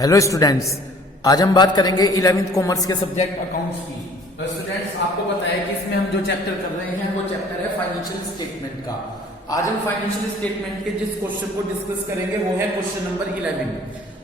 Hello students, आज हम बात करेंगे 11वीं कॉमर्स के सब्जेक्ट अकाउंट्स की। तो स्टूडेंट्स, आपको पता है कि इसमें हम जो चैप्टर कर रहे हैं वो चैप्टर है फाइनेंशियल स्टेटमेंट का। आज हम फाइनेंशियल स्टेटमेंट के जिस क्वेश्चन को डिस्कस करेंगे वो है क्वेश्चन नंबर 11।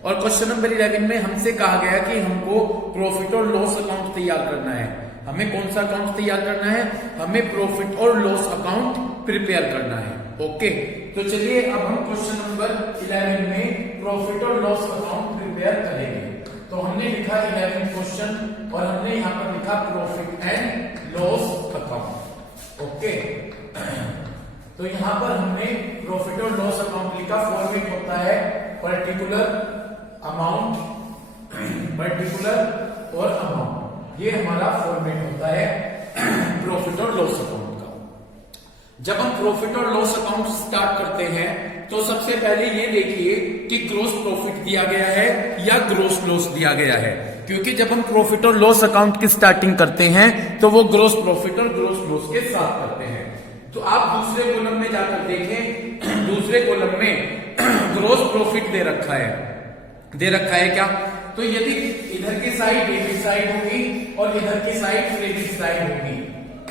और क्वेश्चन नंबर 11 में हमसे कहा गया कि हमको प्रॉफिट और लॉस अकाउंट तैयार करना है। हमें कौन सा अकाउंट तैयार करना है? हमें प्रॉफिट और लॉस अकाउंट प्रिपेयर करना है। ओके, तो चलिए अब हम क्वेश्चन नंबर 11 में प्रॉफिट और लॉस अकाउंट प्रिपेयर करेंगे। तो हमने लिखा 11 क्वेश्चन और हमने यहाँ पर लिखा profit and loss account. Okay, तो यहाँ पर हमने प्रॉफिट और लॉस अकाउंट लिखा। फॉर्मेट होता है पर्टिकुलर अमाउंट, पर्टिकुलर और अमाउंट, ये हमारा फॉर्मेट होता है प्रॉफिट और लॉस अकाउंट का। जब हम प्रॉफिट और लॉस अकाउंट स्टार्ट करते हैं तो सबसे पहले ये देखिए कि ग्रोस प्रॉफिट दिया गया है या ग्रोस लॉस दिया गया है, क्योंकि जब हम प्रॉफिट और लॉस अकाउंट की स्टार्टिंग करते हैं तो वो ग्रोस प्रॉफिट और ग्रोस लॉस के साथ करते हैं। तो आप दूसरे कॉलम में जाकर देखें, दूसरे कॉलम में ग्रोस प्रॉफिट दे रखा है क्या? तो यदि इधर की साइड डेबिट साइड होगी और इधर की साइड क्रेडिट साइड होगी,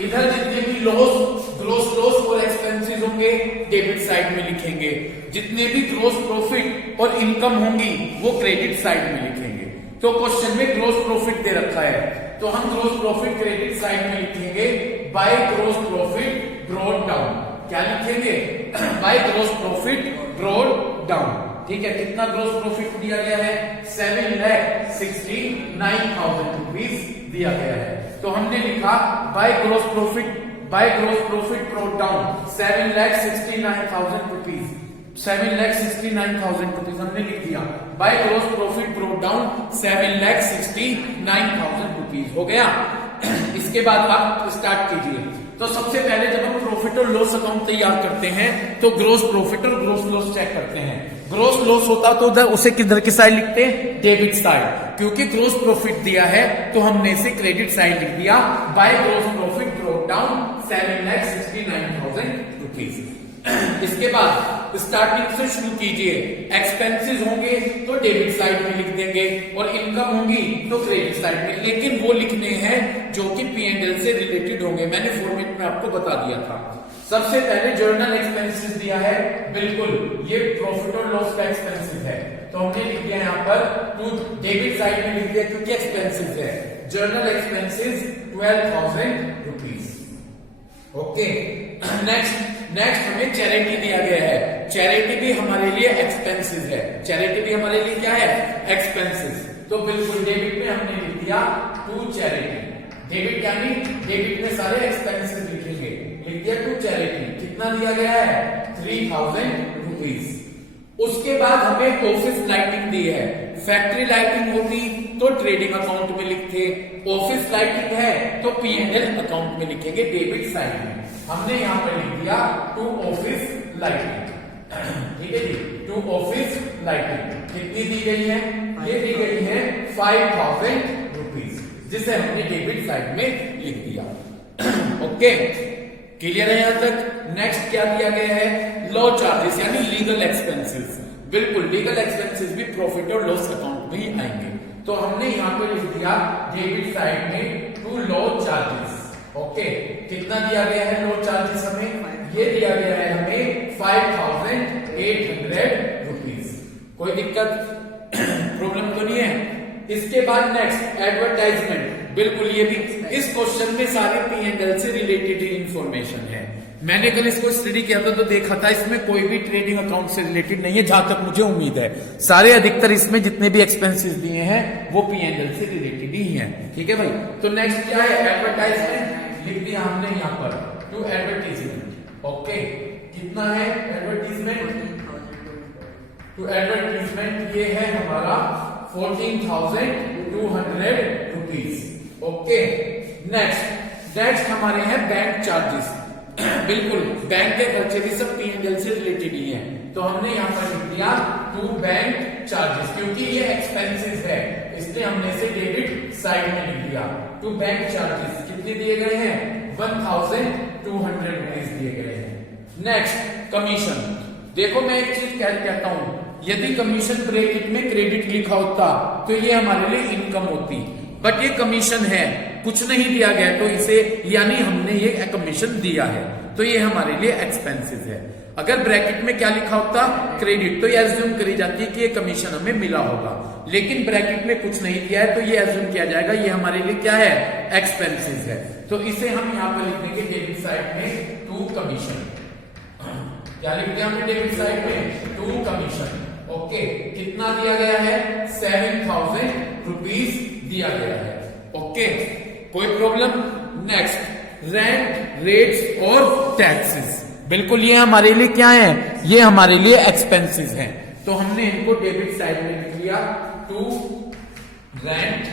इधर जितने भी लॉस, ग्रोस लॉस और एक्सपेंसेस होंगे डेबिट साइड में लिखेंगे, जितने भी ग्रोस प्रॉफिट और इनकम होंगी वो क्रेडिट साइड में लिखेंगे। तो क्वेश्चन में ग्रोस प्रॉफिट दे रखा है तो हम ग्रोस प्रॉफिट क्रेडिट साइड में लिखेंगे by gross profit brought down. क्या लिखेंगे? By gross profit brought down. ठीक है, कितना ग्रोस प्रॉफिट दिया गया है? 7,69,000 रुपीज दिया गया है। तो हमने लिखा by gross profit brought down 7,69,000 rupees, 7,69,000 rupees हमने लिख दिया। By gross profit brought down 7,69,000 rupees हो गया। इसके बाद आप स्टार्ट कीजिए। तो सबसे पहले जब हम प्रॉफिट और लॉस अकाउंट तैयार करते हैं तो ग्रोस प्रॉफिट और ग्रोस लॉस चेक करते हैं। ग्रोस लॉस होता तो उधर उसे किधर की साइड लिखते हैं? डेबिट साइड, क्योंकि ग्रोस प्रॉफिट दिया है तो हमने इसे क्रेडिट साइड लिख दिया। By gross profit brought down 7,69,000 rupees. इसके बाद स्टार्टिंग से शुरू कीजिए। एक्सपेंसेस होंगे तो डेबिट साइड में लिख देंगे और इनकम होंगी तो क्रेडिट साइड में, लेकिन वो लिखने हैं जो कि P&L से रिलेटेड होंगे। मैंने फॉर्मेट में आपको बता दिया था। सबसे पहले जर्नल एक्सपेंसेस दिया है, बिल्कुल ये प्रॉफिट और लॉस का एक्सपेंसेस है तो हमने लिख दिया यहाँ पर टू डेबिट साइड में लिख दिया क्योंकि एक्सपेंसेस है। Journal expenses 12,000 rupees. Okay, next हमें चैरिटी दिया गया है। चैरिटी भी हमारे लिए एक्सपेंसेस है। चैरिटी भी हमारे लिए क्या है? एक्सपेंसेस। तो बिल्कुल डेबिट में हमने लिख दिया टू चैरिटी। डेबिट यानी डेबिट में सारे एक्सपेंसेस लिखेंगे, लिख दिया टू चैरिटी। कितना दिया गया है? 3,000 रुपीज। उसके बाद हमें ऑफिस लाइटिंग दी है। फैक्ट्री लाइटिंग होती तो ट्रेडिंग अकाउंट में लिखते, ऑफिस लाइटिंग है तो P&L अकाउंट में लिखेंगे डेबिट साइड में। हमने यहाँ पर लिख दिया टू ऑफिस लाइटिंग। ठीक है जी, टू ऑफिस लाइटिंग कितनी दी गई है? ये दी गई है 5,000 रुपीज, जिसे हमने डेबिट साइड में लिख दिया। ओके, क्लियर है यहां तक? नेक्स्ट क्या दिया गया है? लॉ चार्जेस यानी लीगल एक्सपेंसेस। बिल्कुल, लीगल एक्सपेंसेस भी प्रॉफिट और लॉस अकाउंट में ही आएंगे। तो हमने यहाँ पे लिख दिया डेबिट साइड में टू लॉ चार्जेस। ओके, कितना दिया गया है लॉ चार्जेस हमें? ये दिया गया है हमें 5,800 रुपीज। कोई दिक्कत प्रॉब्लम तो नहीं है? इसके बाद नेक्स्ट एडवर्टाइजमेंट। बिल्कुल, ये भी इस क्वेश्चन में सारे P&L से रिलेटेड इंफॉर्मेशन है। मैंने कल इसको स्टडी किया था तो देखा था इसमें कोई भी ट्रेडिंग अकाउंट से रिलेटेड नहीं है, जहां तक मुझे उम्मीद है। सारे अधिकतर इसमें जितने भी एक्सपेंसेस दिए हैं वो P&L से रिलेटेड ही हैं। ठीक है भाई? तो नेक्स्ट क्या है? एडवर्टाइजमेंट लिख दिया हमने यहाँ पर टू एडवर्टीजमेंट। ओके, कितना है एडवर्टीजमेंट? टू एडवर्टीजमेंट ये है हमारा 14,200 रुपीज। ओके, नेक्स्ट हमारे हैं बैंक चार्जेस। बिल्कुल, बैंक के खर्चे भी सब P&L से रिलेटेड ही हैं। तो हमने यहाँ पर लिख दिया टू बैंक चार्जेस, क्योंकि ये एक्सपेंसेस है इसलिए हमने इसे डेबिट साइड में लिख दिया। टू बैंक चार्जेस कितने दिए गए हैं? 1,200 रुपीज दिए गए हैं। Next commission. देखो मैं एक चीज कहता हूं, यदि कमीशन ब्रैकेट में क्रेडिट लिखा होता तो ये हमारे लिए इनकम होती, बट ये कमीशन है, कुछ नहीं दिया गया तो इसे यानी हमने ये कमीशन दिया है तो ये हमारे लिए एक्सपेंसिव है। अगर ब्रैकेट में क्या लिखा होता क्रेडिट तो ये एज्यूम करी जाती है कि ये कमीशन हमें मिला होगा, लेकिन ब्रैकेट में कुछ नहीं दिया है तो ये एज्यूम किया जाएगा ये हमारे लिए क्या है एक्सपेंसिव है। तो इसे हम यहाँ पर लिख देंगे डेबिट साइड में टू कमीशन। क्या लिखते हैं हमने डेबिट साइड में टू कमीशन। ओके, कितना दिया गया है 7,000 रुपीज दिया गया है। ओके, कोई प्रॉब्लम? नेक्स्ट, रेंट, रेट्स और टैक्सेस। बिल्कुल ये हमारे लिए क्या है, ये हमारे लिए एक्सपेंसेस हैं, तो हमने इनको डेबिट साइड में लिख लिया to rent,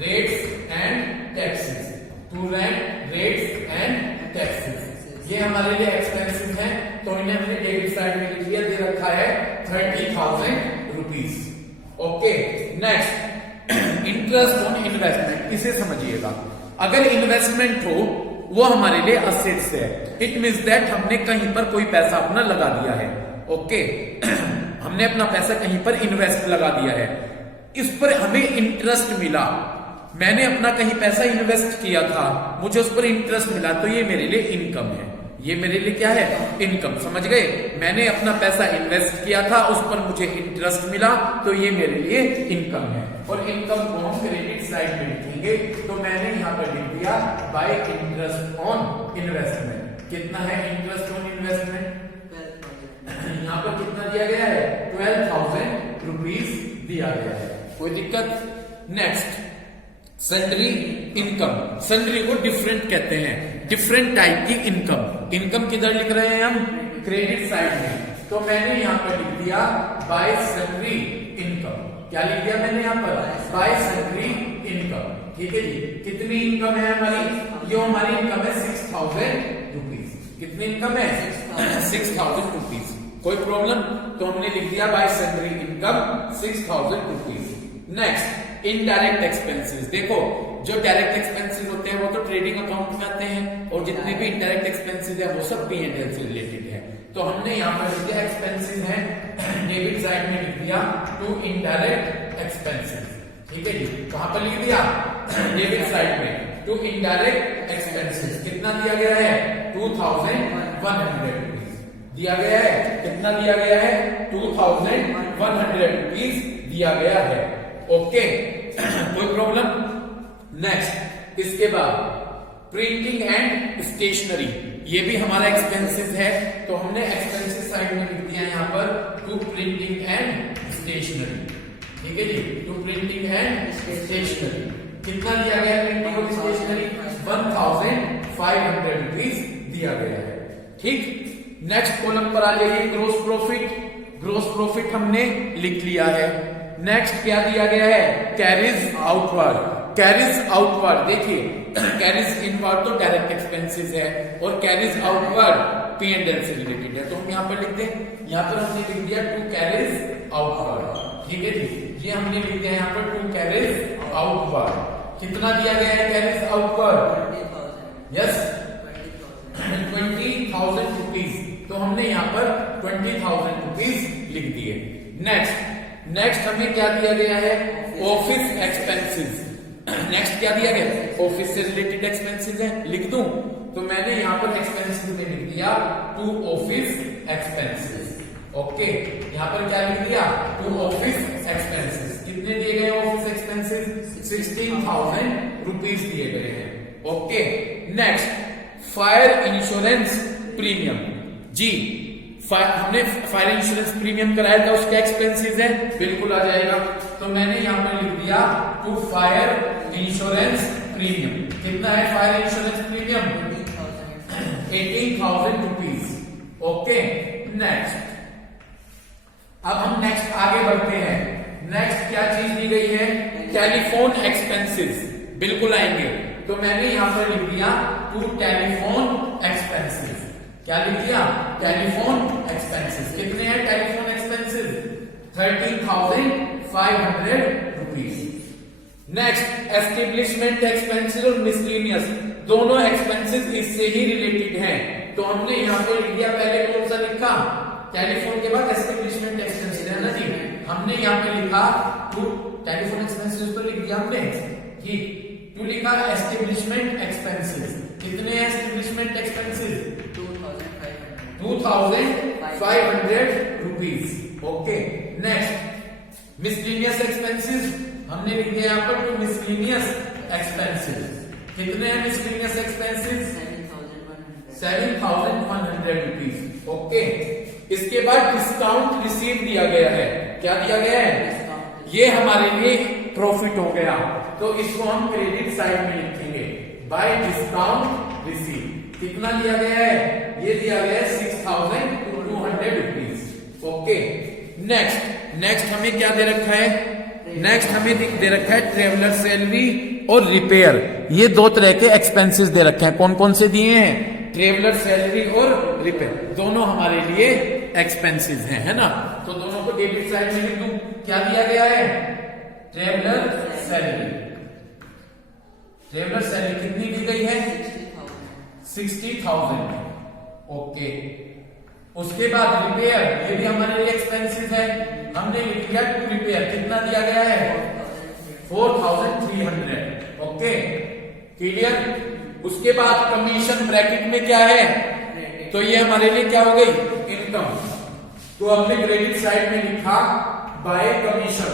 rates and taxes. To rent, rates and taxes ये हमारे लिए एक्सपेंसिव हैं, तो इन्हें हमने डेबिट साइड में लिख लिया, दे रखा है 30,000 rupees. Okay, next, interest on investment. इसे समझिएगा, अगर इन्वेस्टमेंट हो वो हमारे लिए असेट्स है, इट मींस दैट हमने कहीं पर कोई पैसा अपना लगा दिया है। ओके हमने अपना पैसा कहीं पर इन्वेस्ट लगा दिया है, इस पर हमें इंटरेस्ट मिला, मैंने अपना कहीं पैसा इन्वेस्ट किया था, मुझे उस पर इंटरेस्ट मिला, तो ये मेरे लिए इनकम है। ये मेरे लिए क्या है इनकम, समझ गए? मैंने अपना पैसा इन्वेस्ट किया था, उस पर मुझे इंटरेस्ट मिला, तो ये मेरे लिए इनकम है। और इनकम को हम क्रेडिट साइड में लिखेंगे, तो मैंने यहाँ पर लिख दिया बाय इंटरेस्ट ऑन इन्वेस्टमेंट। कितना है इंटरेस्ट ऑन इन्वेस्टमेंट? यहाँ पर कितना दिया गया है 12,000 रुपीज दिया गया है। कोई दिक्कत? Next, salary income. सैलरी को डिफरेंट कहते हैं, डिफरेंट टाइप की इनकम। इनकम किधर लिख रहे हैं हम? क्रेडिट साइड में, तो मैंने यहाँ पर लिख दिया बाय सैलरी इनकम। क्या लिख दिया मैंने यहाँ पर? By salary income. ठीक है जी, कितनी इनकम है हमारी? जो हमारी इनकम है 6,000 रुपीज। कितनी इनकम है? 6,000 रुपीज। कोई प्रॉब्लम? तो हमने लिख दिया by salary income 6,000 rupees. Next, indirect expenses. देखो, जो डायरेक्ट एक्सपेंसेस होते हैं वो तो ट्रेडिंग अकाउंट में आते हैं, और जितने भी इनडायरेक्ट एक्सपेंसेस है वो सब P&L से रिलेटेड है। तो हमने यहाँ पर लिख दिया एक्सपेंसेस है, डेबिट साइड में लिख दिया टू इनडायरेक्ट एक्सपेंसेस। ठीक है जी, कहां पर लिख दिया? डेबिट साइड में टू इनडायरेक्ट एक्सपेंसेस। कितना दिया गया है? 2,100 रुपीज दिया गया है। कितना दिया गया है? 2,100 रुपीज दिया गया है। ओके कोई प्रॉब्लम? नेक्स्ट, इसके बाद प्रिंटिंग एंड स्टेशनरी, ये भी हमारा एक्सपेंसेस है, तो हमने एक्सपेंसेस साइड में लिख दिया यहाँ पर टू प्रिंटिंग एंड स्टेशनरी। ठीक है जी, टू प्रिंटिंग एंड स्टेशनरी। कितना दिया गया प्रिंटिंग और स्टेशनरी? 1,500 रुपीज दिया गया है। ठीक, नेक्स्ट कॉलम पर आ जाइए, ग्रोस प्रॉफिट। ग्रोस प्रॉफिट हमने लिख लिया है। नेक्स्ट क्या दिया गया है? Carries outward. कैरीज आउटवर्ड, देखिए कैरीज इनवर्ड तो डायरेक्ट एक्सपेंसेस है, और कैरीज आउटवर्ड P&L से रिलेटेड है, तो हम यहाँ पर लिखते हैं, यहाँ पर हमने लिख दिया टू कैरीज आउटवर्ड। ठीक है जी, ये हमने लिख दिया यहाँ पर टू कैरीज आउटवर्ड। कितना दिया गया है कैरीज आउटवर्ड? यस, 20,000 रुपीज, तो हमने यहाँ पर 20,000 रुपीज लिख दिए। नेक्स्ट हमें क्या दिया गया है? Office expenses. नेक्स्ट क्या दिया गया? ऑफिस से रिलेटेड एक्सपेंसेस है, लिख दूं? तो मैंने यहाँ पर एक्सपेंसेस में लिख दिया टू ऑफिस एक्सपेंसेस। ओके, यहाँ पर क्या लिख दिया? To office expenses. कितने दिए गए ऑफिस एक्सपेंसेस? 16,000 रुपीज दिए गए हैं। Okay, next, fire insurance premium. जी, हमने फायर इंश्योरेंस प्रीमियम कराया था, उसके एक्सपेंसेस है, बिल्कुल आ जाएगा। तो मैंने यहाँ पर लिख दिया टू फायर इंश्योरेंस प्रीमियम। कितना है fire insurance premium? 18,000 rupees. Okay, next, अब हम नेक्स्ट आगे बढ़ते हैं। नेक्स्ट क्या चीज दी गई है? टेलीफोन एक्सपेंसेस, बिल्कुल आएंगे। तो मैंने यहाँ पर लिख दिया टू टेलीफोन एक्सपेंसेस। क्या लिख दिया? Telephone expenses. कितने हैं telephone expenses? 13,500 rupees. Next, establishment expenses और मिसलेनियस, दोनों एक्सपेंसेस इससे ही रिलेटेड हैं, तो हमने यहाँ पर लिख दिया, पहले कौन सा लिखा? टेलीफोन के बाद एस्टेब्लिशमेंट एक्सपेंसेस है ना हमने यहाँ पे लिखा टू टेलीफोन एक्सपेंसेस तो लिख दिया हमने, ठीक। टू लिखा एस्टेब्लिशमेंट एक्सपेंसेस, कितने establishment expenses 2500 rupees, okay. Next miscellaneous expenses हमने लिख दिया यहाँ पर टू मिसलेनियस एक्सपेंसेस, कितने हैं मिसलेनियस एक्सपेंसेस 7100 रुपीज, ओके। इसके बाद डिस्काउंट रिसीव दिया गया है, क्या दिया गया है, ये हमारे लिए प्रॉफिट हो गया, तो इसको हम क्रेडिट साइड में लिखेंगे बाय डिस्काउंट रिसीव, कितना दिया गया है, ये दिया गया है 6200 रुपीज, ओके। नेक्स्ट हमें क्या दे रखा है, नेक्स्ट हमें दे रखा है ट्रेवलर सैलरी और रिपेयर, ये दो तरह के एक्सपेंसेस दे रखे हैं, कौन कौन से दिए हैं, ट्रेवलर सैलरी और रिपेयर, दोनों हमारे लिए एक्सपेंसेस हैं, है ना। तो दोनों को डेबिट साइड में लिख दूं, क्या दिया गया है, ट्रेवलर सैलरी, ट्रेवलर सैलरी कितनी दी गई है 60,000, ओके। उसके बाद रिपेयर, ये भी हमारे लिए एक्सपेंसेस है, हमने लिख दिया टू रिपेयर, कितना दिया गया है 4300, ओके, क्लियर। उसके बाद कमीशन ब्रैकेट में क्या है, तो ये हमारे लिए क्या हो गई इनकम, तो हमने क्रेडिट साइड में लिखा bye commission,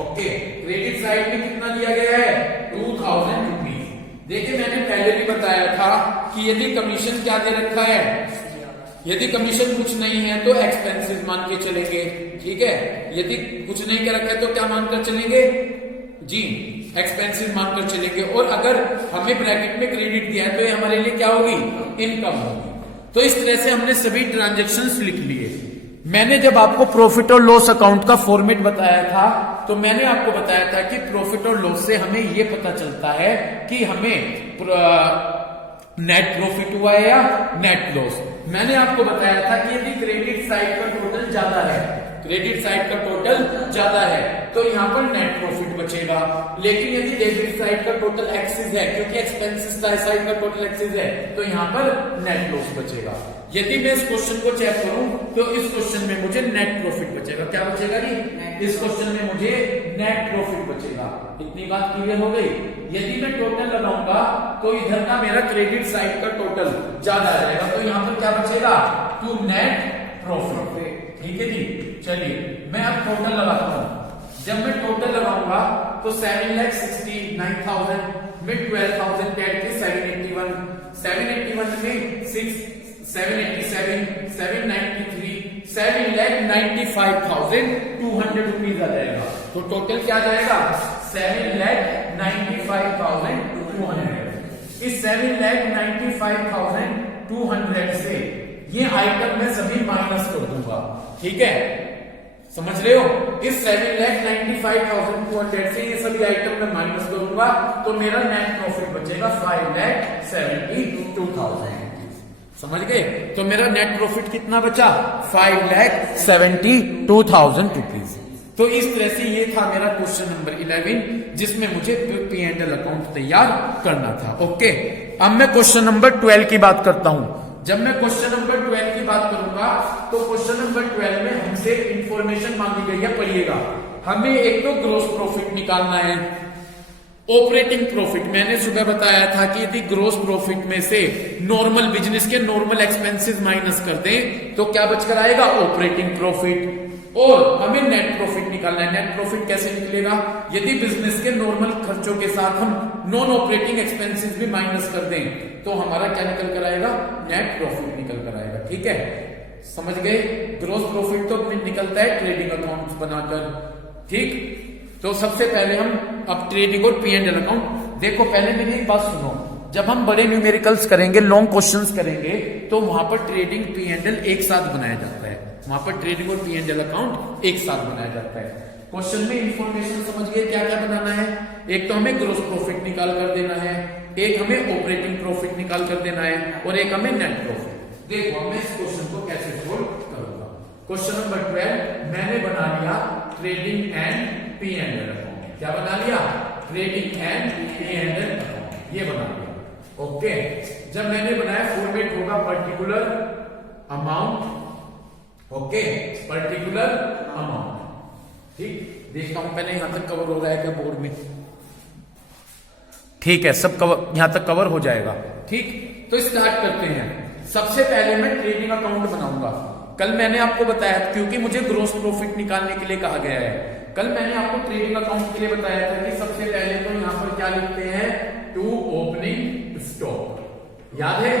okay. Credit side में कितना दिया गया है 2000 रुपीज। देखिए मैंने पहले भी बताया था कि यदि कमीशन क्या दे रखा है, यदि कमीशन कुछ नहीं है तो एक्सपेंसेस मान के चलेंगे, ठीक है। यदि कुछ नहीं कर रखा है तो क्या मानकर चलेंगे जी, एक्सपेंसेस मानकर चलेंगे, और अगर हमें ब्रैकेट में क्रेडिट दिया है तो ये हमारे लिए क्या होगी इनकम होगी। तो इस तरह से हमने सभी ट्रांजैक्शंस लिख लिए। मैंने जब आपको प्रॉफिट और लॉस अकाउंट का फॉर्मेट बताया था तो मैंने आपको बताया था कि प्रॉफिट और लॉस से हमें यह पता चलता है कि हमें नेट प्रॉफिट हुआ है या नेट लॉस। मैंने आपको बताया था कि यदि क्रेडिट साइड का टोटल ज्यादा है, क्रेडिट साइड का टोटल ज्यादा है तो यहां पर नेट प्रॉफिट बचेगा, लेकिन यदि डेबिट साइड का टोटल एक्सेस है, क्योंकि एक्सपेंसेस साइड का टोटल एक्सेस है, तो यहां पर नेट लॉस बचेगा। यदि मैं इस क्वेश्चन को चेक करूं तो इस क्वेश्चन में मुझे नेट प्रॉफिट बचेगा, क्या बचेगा जी, इस क्वेश्चन में मुझे नेट प्रॉफिट बचेगा। इतनी बात क्लियर हो गई। यदि मैं टोटल लगाऊंगा तो इधर का मेरा क्रेडिट साइड का टोटल ज्यादा आ जाएगा, तो यहां पर क्या बचेगा टू नेट प्रॉफिट, ठीक है जी। चलिए मैं अब टोटल लगाता हूं, जब मैं टोटल लगाऊंगा तो 7,69,000 में 12,000 ऐड के 781 में 6 787 793 7,95,200 रुपीज आ जाएगा। तो टोटल क्या आ जाएगा 7,95,200। इस 7,95,200 से ये आइटम मैं सभी माइनस कर दूंगा, ठीक है, समझ रहे हो। इस 7,95,200 से ये सभी आइटम मैं माइनस करूंगा तो मेरा नेट प्रॉफिट बचेगा 5,72,000, समझ गए। तो मेरा नेट प्रॉफिट कितना बचा 5,72,000 रुपीज। तो इस तरह से ये था मेरा क्वेश्चन नंबर 11 जिसमें मुझे P&L अकाउंट तैयार करना था, ओके। अब मैं क्वेश्चन नंबर 12 की बात करता हूं। जब मैं क्वेश्चन नंबर 12 की बात करूंगा तो क्वेश्चन नंबर 12 में हमसे इंफॉर्मेशन मांगी गई है, पढ़िएगा। हमें एक तो ग्रोस प्रॉफिट निकालना है, ऑपरेटिंग प्रॉफिट। मैंने सुबह बताया था कि यदि ग्रोस प्रॉफिट में से नॉर्मल बिजनेस के नॉर्मल एक्सपेंसेस माइनस कर दें तो क्या बचकर आएगा ऑपरेटिंग प्रॉफिट। और हमें नेट प्रॉफिट निकालना है। नेट प्रॉफिट कैसे निकलेगा, यदि बिजनेस के नॉर्मल खर्चों के साथ हम नॉन ऑपरेटिंग एक्सपेंसेस भी माइनस कर दें तो हमारा क्या निकल कर आएगा, नेट प्रॉफिट निकल कर आएगा, ठीक है, समझ गए। ग्रोस प्रॉफिट तो निकलता है ट्रेडिंग अकाउंट बनाकर, ठीक। तो सबसे पहले हम अब ट्रेडिंग और P&L अकाउंट देखो। पहले मेरी एक बात सुनो, जब हम बड़े न्यूमेरिकल्स करेंगे, लॉन्ग क्वेश्चंस करेंगे तो वहां पर ट्रेडिंग P&L एक साथ बनाया जाता है, वहां पर ट्रेडिंग और P&L अकाउंट एक साथ बनाया जाता है। क्वेश्चन में इंफॉर्मेशन समझ गए क्या क्या बनाना है। एक तो हमें ग्रोस प्रॉफिट निकाल कर देना है, एक हमें ऑपरेटिंग प्रॉफिट निकाल कर देना है और एक हमें नेट प्रॉफिट। देखो मैं इस क्वेश्चन को कैसे सोल्व करूंगा। क्वेश्चन नंबर 12 मैंने बना लिया ट्रेडिंग एंड P&L अकाउंट। क्या बना लिया, ट्रेडिंग एंड P&L अकाउंट, ये बना लिया, ओके। जब मैंने बनाया फॉर्मेट होगा particular amount, okay, particular amount. देखता हूं पहले यहां तक कवर हो रहा है क्या बोर्ड में। ठीक है, सब कवर, यहां तक कवर हो जाएगा। ठीक, तो स्टार्ट करते हैं। सबसे पहले मैं ट्रेडिंग अकाउंट बनाऊंगा। कल मैंने आपको बताया, क्योंकि मुझे ग्रोस प्रॉफिट निकालने के लिए कहा गया है, कल मैंने आपको ट्रेडिंग अकाउंट के लिए बताया था कि सबसे पहले तो यहां पर क्या लिखते हैं, टू ओपनिंग स्टॉक। याद है,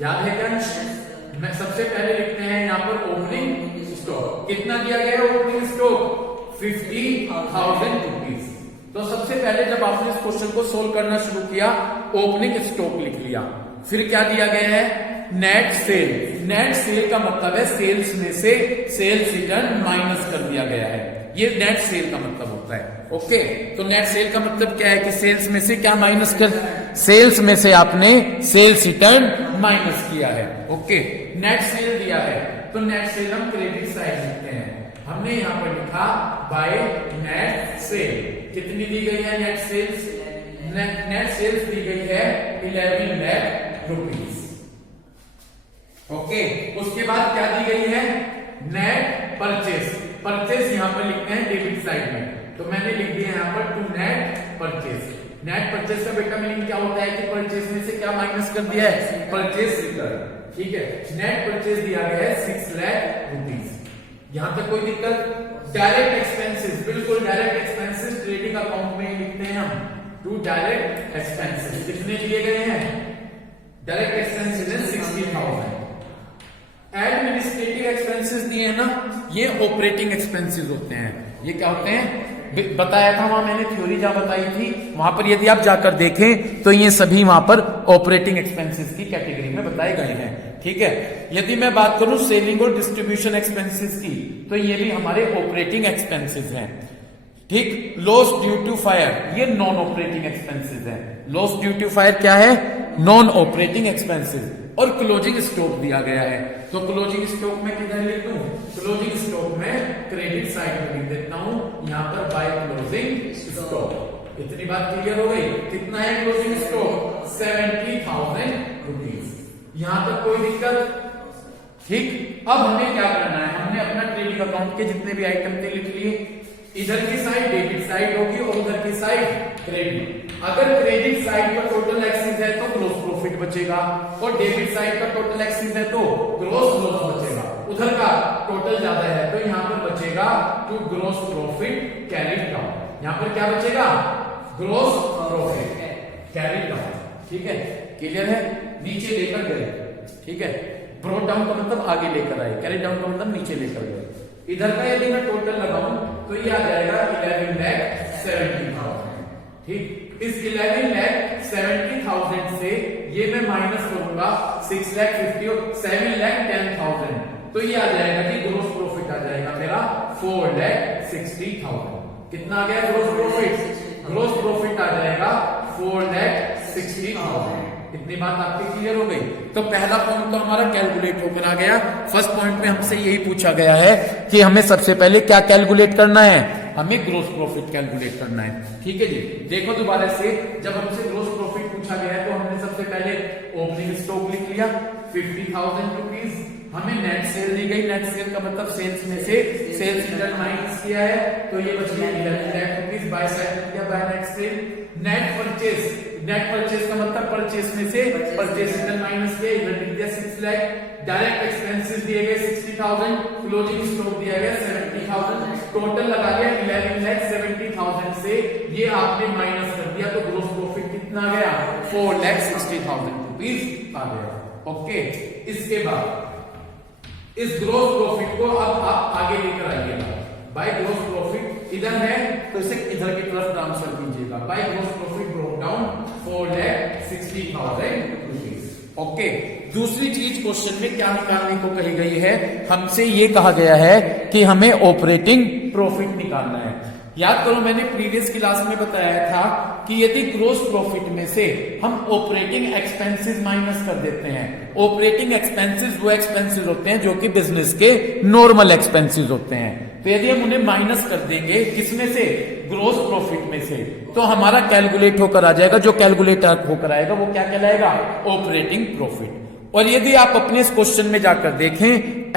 याद है क्या? मैं सबसे पहले लिखते हैं यहां पर ओपनिंग स्टॉक। कितना दिया गया है ओपनिंग स्टॉक? 50,000 रुपीज। तो सबसे पहले जब आपने इस क्वेश्चन को सोल्व करना शुरू किया, ओपनिंग स्टॉक लिख लिया। फिर क्या दिया गया है? Net cell. नेट सेल का मतलब है सेल्स में से सेल्स रिटर्न माइनस कर दिया गया है, ये नेट सेल का मतलब होता है। ओके, तो नेट सेल का मतलब क्या है कि सेल्स में से क्या माइनस कर, सेल्स में से आपने सेल्स रिटर्न माइनस किया है। ओके, नेट सेल दिया है तो नेट सेल हम क्रेडिट साइड लिखते हैं। हमने यहां पर लिखा बाय नेट सेल। कितनी दी गई है नेट सेल्स? नेट सेल्स दी गई है 11 लाख रुपीज। ओके, उसके बाद क्या दी गई है? Net purchase. परचेस यहां पर लिखते हैं डेबिट साइड में, तो मैंने लिख दिया यहां पर to net purchase. Net purchase का बेटा मीनिंग क्या होता है कि परचेस में से क्या माइनस कर दिया है? Purchase return. ठीक है, नेट परचेस दिया गया है 6 लाख रुपीज। यहां तक कोई दिक्कत? डायरेक्ट एक्सपेंसेस, बिल्कुल डायरेक्ट एक्सपेंसेस ट्रेडिंग अकाउंट में लिखते हैं हम, टू डायरेक्ट एक्सपेंसेस। कितने दिए गए हैं? डायरेक्ट एक्सपेंसेस है 60,000। एडमिनिस्ट्रेटिव एक्सपेंसेस दिए हैं ना, ये ऑपरेटिंग एक्सपेंसेस होते हैं। ये क्या होते हैं? बताया था वहां मैंने, थ्योरी जहां बताई थी वहां पर यदि आप जाकर देखें तो ये सभी वहां पर ऑपरेटिंग एक्सपेंसेस की कैटेगरी में बताए गए हैं। ठीक है, यदि मैं बात करूं सेलिंग और डिस्ट्रीब्यूशन एक्सपेंसेस की, तो ये भी हमारे ऑपरेटिंग एक्सपेंसेस हैं। ठीक, लॉस ड्यू टू फायर, ये नॉन ऑपरेटिंग एक्सपेंसेस है। लॉस ड्यू टू फायर क्या है? Non operating expenses. और क्लोजिंग स्टॉक दिया गया है, तो क्लोजिंग स्टॉक में किधर लिख दूं? क्लोजिंग स्टॉक में क्रेडिट साइड में लिख देता हूं, यहां पर बाय क्लोजिंग स्टॉक। इतनी बात क्लियर हो गई? कितना है क्लोजिंग स्टॉक? 70,000 रुपीज। यहां तक कोई दिक्कत? ठीक, अब हमें क्या करना है? हमने अपना ट्रेडिंग अकाउंट के जितने भी आइटम थे लिख लिए। इधर की साइड डेबिट साइड होगी और उधर की साइड क्रेडिट। अगर क्रेडिट साइड पर टोटल एक्सिस है तो ग्रोस प्रॉफिट बचेगा, और डेबिट साइड पर टोटल एक्सिस है तो ग्रोस लॉस बचेगा। उधर का टोटल ज्यादा है तो यहां पर बचेगा to gross profit carried down. यहां पर क्या बचेगा? Gross profit carried down. ठीक है, क्लियर है? नीचे लेकर गए। ठीक है, ब्रॉट डाउन का मतलब आगे लेकर आए, कैरिड डाउन का मतलब नीचे लेकर गए। इधर का यदि मैं टोटल लगाऊं तो ये आ जाएगा 11,70,000। ठीक, इस 11,70,000 से ये मैं माइनस करूंगा 6,50,000 और 7,10,000, तो ये आ जाएगा कि ग्रोस प्रॉफिट आ जाएगा मेरा 4,60,000। कितना आ गया ग्रोस प्रॉफिट? ग्रोस प्रॉफिट आ जाएगा 4,60,000। इतनी बात आपकी क्लियर हो गई? तो पहला पॉइंट तो हमारा कैलकुलेट होकर आ गया। फर्स्ट पॉइंट में हमसे यही पूछा गया है कि हमें सबसे पहले क्या कैलकुलेट करना है? हमें ग्रोस प्रॉफिट कैलकुलेट करना है। ठीक है जी, देखो दोबारा से, जब हमसे ग्रोस प्रॉफिट पूछा गया है तो हमने सबसे पहले ओपनिंग स्टॉक लिख लिया 50,000 रुपीज। हमें नेट सेल दी गई, नेट सेल का मतलब सेल्स में से सेल्स रिटर्न माइनस किया है, तो ये बच गया 11 लाख रुपीज। बाय साइड लिख दिया by net cell. Net purchase, net purchase का मतलब परचेस में से परचेस रिटर्न माइनस किया, इधर लिख दिया 6 लाख। डायरेक्ट एक्सपेंसेस दिए गए 60,000, क्लोजिंग स्टॉक दिया गया 70,000, टोटल लगा दिया 11,70,000 से ये आपने माइनस कर दिया, तो ग्रोस प्रॉफिट कितना गया? 4,60,000 रुपीज आ गया। ओके, इसके बाद इस ग्रोस प्रॉफिट को अब आप आगे लेकर आइएगा। बाय ग्रोस प्रॉफिट इधर है तो इसे इधर की तरफ ट्रांसफर कीजिएगा। By gross profit brought down 4,60,000 rupees. Okay, दूसरी चीज क्वेश्चन में क्या निकालने को कही गई है? हमसे ये कहा गया है कि हमें ऑपरेटिंग प्रॉफिट निकालना है। याद करो, मैंने प्रीवियस क्लास में बताया था कि यदि ग्रोस प्रॉफिट में से हम ऑपरेटिंग एक्सपेंसेस माइनस कर देते हैं, ऑपरेटिंग एक्सपेंसेस वो एक्सपेंसेस होते हैं जो कि बिजनेस के नॉर्मल एक्सपेंसेस होते हैं, तो यदि हम उन्हें माइनस कर देंगे किसमें से? ग्रोस प्रॉफिट में से, तो हमारा कैलकुलेट होकर आ जाएगा, जो कैलकुलेटर होकर आएगा वो क्या कहलाएगा? Operating profit. और यदि आप अपने इस क्वेश्चन में जाकर देखें,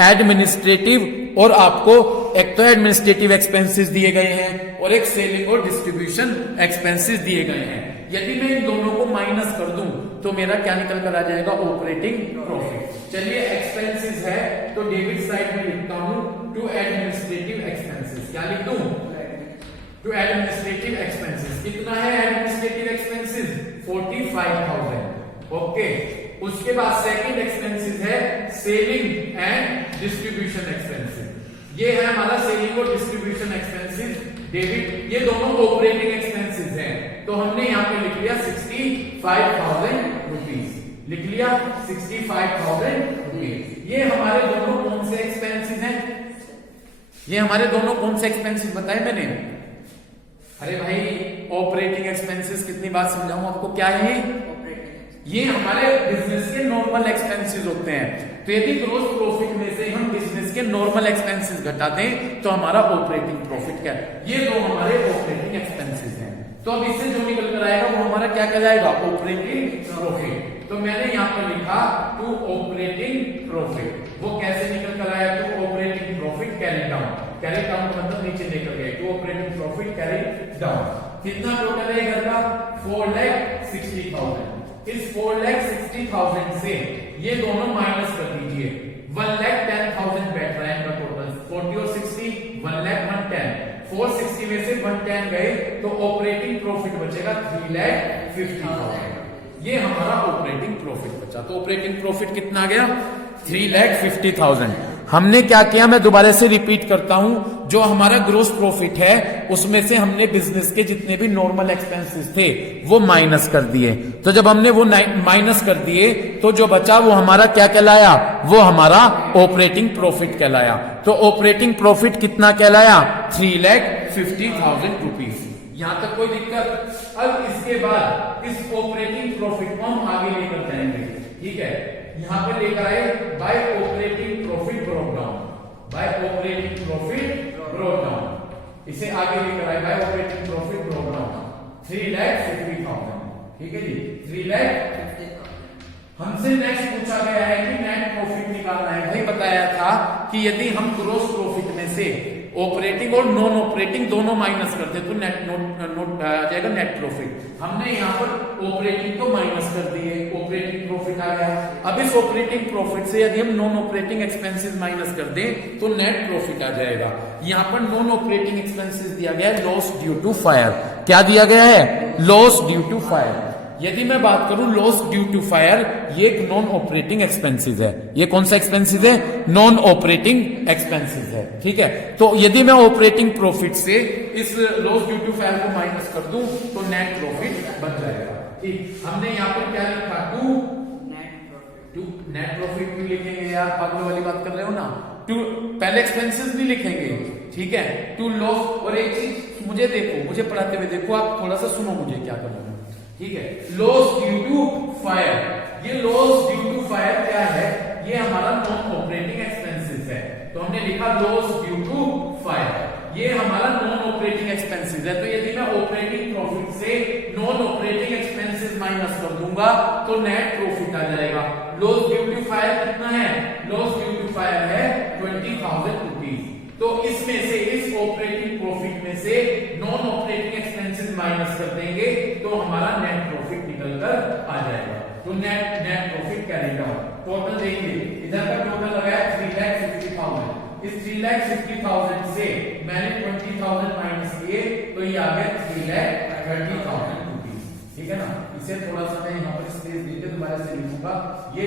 एडमिनिस्ट्रेटिव और आपको एक तो एडमिनिस्ट्रेटिव एक्सपेंसेस दिए गए हैं और एक सेलिंग और डिस्ट्रीब्यूशन एक्सपेंसेस दिए गए हैं। यदि मैं इन दोनों को माइनस कर दूं तो मेरा क्या निकल कर आ जाएगा, ऑपरेटिंग प्रॉफिट। चलिए एक्सपेंसेस है तो डेबिट साइड में लिखता हूं टू एडमिनिस्ट्रेटिव एक्सपेंसेस। क्या लिख दूं, टू एडमिनिस्ट्रेटिव एक्सपेंसेस। कितना है एडमिनिस्ट्रेटिव एक्सपेंसेस, 45,000। ओके, उसके बाद सेकंड एक्सपेंसेस है सेलिंग एंड डिस्ट्रीब्यूशन एक्सपेंसेस। ये है हमारा सेलिंग और डिस्ट्रीब्यूशन एक्सपेंसेस डेबिट, ये दोनों ऑपरेटिंग एक्सपेंसेस हैं। तो हमने यहाँ पे लिख लिया 65,000 रुपीज, लिख लिया 65,000 रुपीज। ये हमारे दोनों कौन से एक्सपेंसेस हैं, ये हमारे दोनों कौन से एक्सपेंसेस बताए मैंने। अरे भाई ऑपरेटिंग एक्सपेंसेस कितनी बार समझाऊं आपको, क्या है ये हमारे बिजनेस के नॉर्मल एक्सपेंसेस होते हैं। तो यदि ग्रॉस प्रॉफिट में से हम बिजनेस के नॉर्मल एक्सपेंसेस घटा दें तो हमारा ऑपरेटिंग प्रॉफिट क्या है, ये दो हमारे ऑपरेटिंग एक्सपेंसेस हैं। तो अब इससे जो निकल कर आएगा वो हमारा क्या कहलाएगा, ऑपरेटिंग प्रॉफिट। तो मैंने यहाँ पर लिखा टू ऑपरेटिंग प्रॉफिट। वो कैसे निकल कर आया, to operating profit carry down. Carry down का मतलब नीचे लेकर गए, to operating profit carry down. कितना टोटल है घर का, 4,60,000। इस 4,60,000 से ये दोनों माइनस कर दीजिए, 1,10,000 बैठ रहा है इनका टोटल, 40 और 60, 1,10,000। 460 में से 110 गए तो ऑपरेटिंग प्रॉफिट बचेगा 3,50,000। ये हमारा ऑपरेटिंग प्रॉफिट बचा। तो ऑपरेटिंग प्रॉफिट कितना गया, 3,50,000। हमने क्या किया, मैं दोबारा से रिपीट करता हूं, जो हमारा ग्रोस प्रॉफिट है उसमें से हमने बिजनेस के जितने भी नॉर्मल एक्सपेंसेस थे वो माइनस कर दिए। तो जब हमने वो माइनस कर दिए तो जो बचा वो हमारा क्या कहलाया, वो हमारा ऑपरेटिंग प्रॉफिट कहलाया। तो ऑपरेटिंग प्रॉफिट कितना कहलाया, 3,50,000 रुपीज। यहां तक कोई दिक्कत। अब इसके बाद इस ऑपरेटिंग प्रॉफिट को हम आगे लेकर जाएंगे, ठीक है। यहां पे लेकर आए bye operating profit brought down, bye operating profit brought down. इसे आगे लेकर आए bye operating profit brought down, 3,50,000। ठीक है जी, 3,50,000। हमसे नेक्स्ट पूछा गया है कि नेट प्रॉफिट निकालना है। भाई बताया था कि यदि हम ग्रोस प्रॉफिट में से ऑपरेटिंग और नॉन ऑपरेटिंग दोनों माइनस करते तो नेट नोट आ जाएगा नेट प्रॉफिट। हमने यहाँ पर ऑपरेटिंग तो माइनस कर दिए, ऑपरेटिंग प्रॉफिट आ गया। अब इस ऑपरेटिंग प्रॉफिट से यदि हम नॉन ऑपरेटिंग एक्सपेंसेस माइनस कर दें तो नेट प्रॉफिट आ जाएगा। यहाँ पर नॉन ऑपरेटिंग एक्सपेंसेस दिया गया है लॉस ड्यू टू फायर। क्या दिया गया है, लॉस ड्यू टू फायर। यदि मैं बात करूं लॉस ड्यू टू फायर, ये एक नॉन ऑपरेटिंग एक्सपेंसेस है। ये कौन सा एक्सपेंसेस है, नॉन ऑपरेटिंग एक्सपेंसेस है, ठीक है। तो यदि मैं ऑपरेटिंग प्रॉफिट से इस लॉस ड्यू टू फायर को माइनस कर दूं तो नेट प्रॉफिट बन जाएगा। ठीक, हमने यहाँ पर क्या लिखा, टू नेट प्रॉफिट क्यों लिखेंगे यार, पागल वाली बात कर रहे हो ना। टू पहले एक्सपेंसेस नहीं लिखेंगे, ठीक है। टू लॉस, और एक चीज मुझे देखो, मुझे पढ़ाते हुए देखो, आप थोड़ा सा सुनो मुझे क्या कर रहा हूं, ठीक है। लॉस ड्यू टू फायर, ये लॉस ड्यू टू फायर क्या है, ये हमारा नॉन ऑपरेटिंग एक्सपेंसेस है। तो हमने लिखा लॉस ड्यू टू फायर, ये हमारा नॉन ऑपरेटिंग एक्सपेंसेस है। तो यदि मैं ऑपरेटिंग प्रॉफिट से नॉन ऑपरेटिंग एक्सपेंसेस माइनस कर दूंगा तो नेट प्रॉफिट आ जाएगा। लॉस ड्यू टू फायर कितना है, लॉस ड्यू टू फायर है 20,000 रुपीज। तो इसमें से, इस ऑपरेटिंग प्रॉफिट में से नॉन ऑपरेटिंग एक्सपेंसेस माइनस कर देंगे तो हमारा नेट प्रॉफिट निकल कर आ जाएगा। तो net profit carry down total देंगे, इधर का टोटल लगाया 3,50,000। इस 3,50,000 से मैंने 20,000 माइनस किए तो ये आ गया 3,30,000 रुपीज, ठीक है ना। इसे थोड़ा सा मैं यहाँ पर स्पेस देके दोबारा से लिखूंगा। ये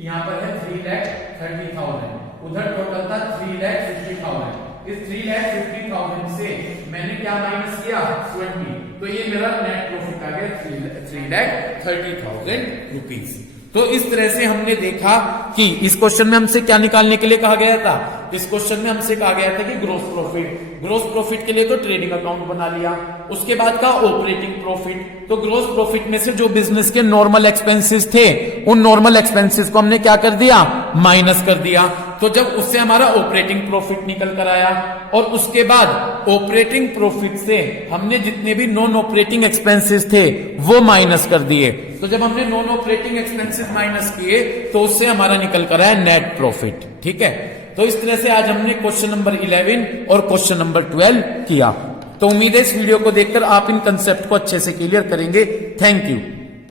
यहाँ पर है 3,30,000, उधर टोटल था 3,50,000। इस 3,50,000 से मैंने क्या माइनस किया, 20, तो ये मेरा नेट प्रॉफिट आ गया 3,30,000 रुपीज। तो इस तरह से हमने देखा कि इस क्वेश्चन में हमसे क्या निकालने के लिए कहा गया था, इस क्वेश्चन में हमसे कहा गया था कि ग्रोस प्रॉफिट के लिए तो ट्रेडिंग अकाउंट बना लिया। उसके बाद का ऑपरेटिंग प्रॉफिट, तो ग्रोस प्रॉफिट में से जो बिजनेस के नॉर्मल एक्सपेंसेस थे उन नॉर्मल एक्सपेंसेस को हमने क्या कर दिया, माइनस कर दिया। तो जब उससे हमारा ऑपरेटिंग प्रॉफिट निकल कर आया और उसके बाद ऑपरेटिंग प्रॉफिट से हमने जितने भी नॉन ऑपरेटिंग एक्सपेंसेस थे वो माइनस कर दिए। तो जब हमने नॉन ऑपरेटिंग एक्सपेंसेस माइनस किए तो उससे हमारा निकल कर आया नेट प्रॉफिट, ठीक है। तो इस तरह से आज हमने क्वेश्चन नंबर 11 और क्वेश्चन नंबर 12 किया। तो उम्मीद है इस वीडियो को देखकर आप इन कंसेप्ट को अच्छे से क्लियर करेंगे। Thank you.